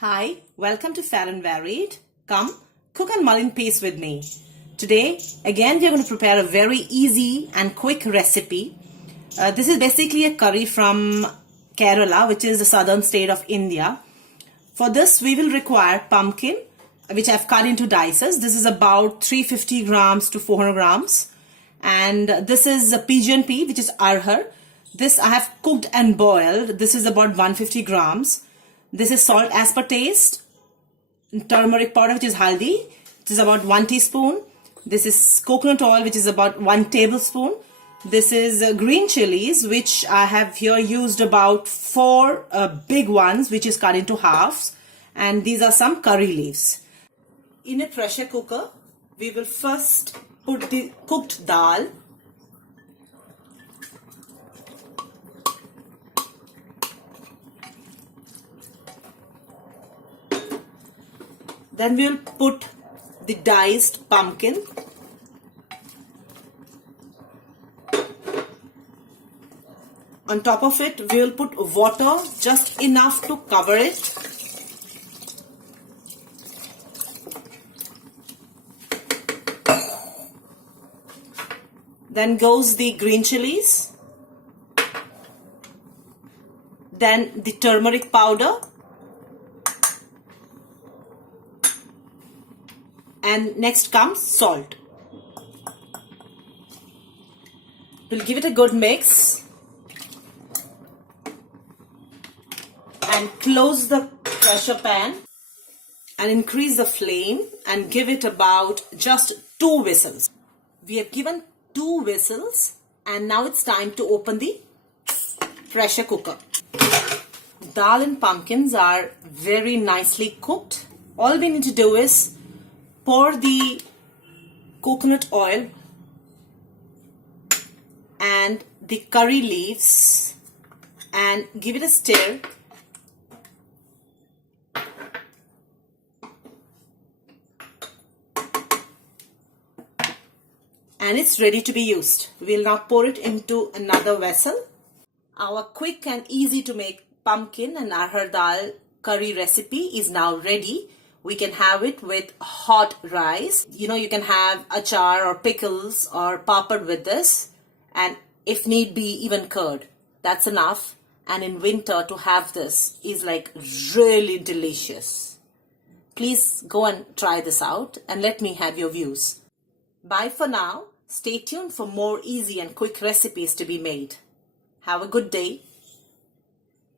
Hi, welcome to Fair and Varied. Come, cook and mull in peace with me. Today, again, we are going to prepare a very easy and quick recipe. This is basically a curry from Kerala, which is the southern state of India. For this, we will require pumpkin, which I've cut into dices. This is about 350 grams to 400 grams. And this is a pigeon pea, which is arahar. This I have cooked and boiled. This is about 150 grams. This is salt as per taste. Turmeric powder, which is haldi, which is about 1 teaspoon. This is coconut oil, which is about 1 tablespoon. This is green chilies, which I have here used about 4 big ones, which is cut into halves. And these are some curry leaves. In a pressure cooker, we will first put the cooked dal. Then we will put the diced pumpkin. On top of it, we will put water, just enough to cover it. Then goes the green chilies. Then the turmeric powder. And next comes salt. We'll give it a good mix and close the pressure pan and increase the flame and give it about just 2 whistles. We have given 2 whistles and now it's time to open the pressure cooker. Dal and pumpkins are very nicely cooked. All we need to do is pour the coconut oil and the curry leaves and give it a stir. And it's ready to be used. We'll now pour it into another vessel. Our quick and easy to make pumpkin and arhar dal curry recipe is now ready. We can have it with hot rice. You can have achar or pickles or papad with this. And if need be, even curd. That's enough. And in winter, to have this is like really delicious. Please go and try this out and let me have your views. Bye for now. Stay tuned for more easy and quick recipes to be made. Have a good day.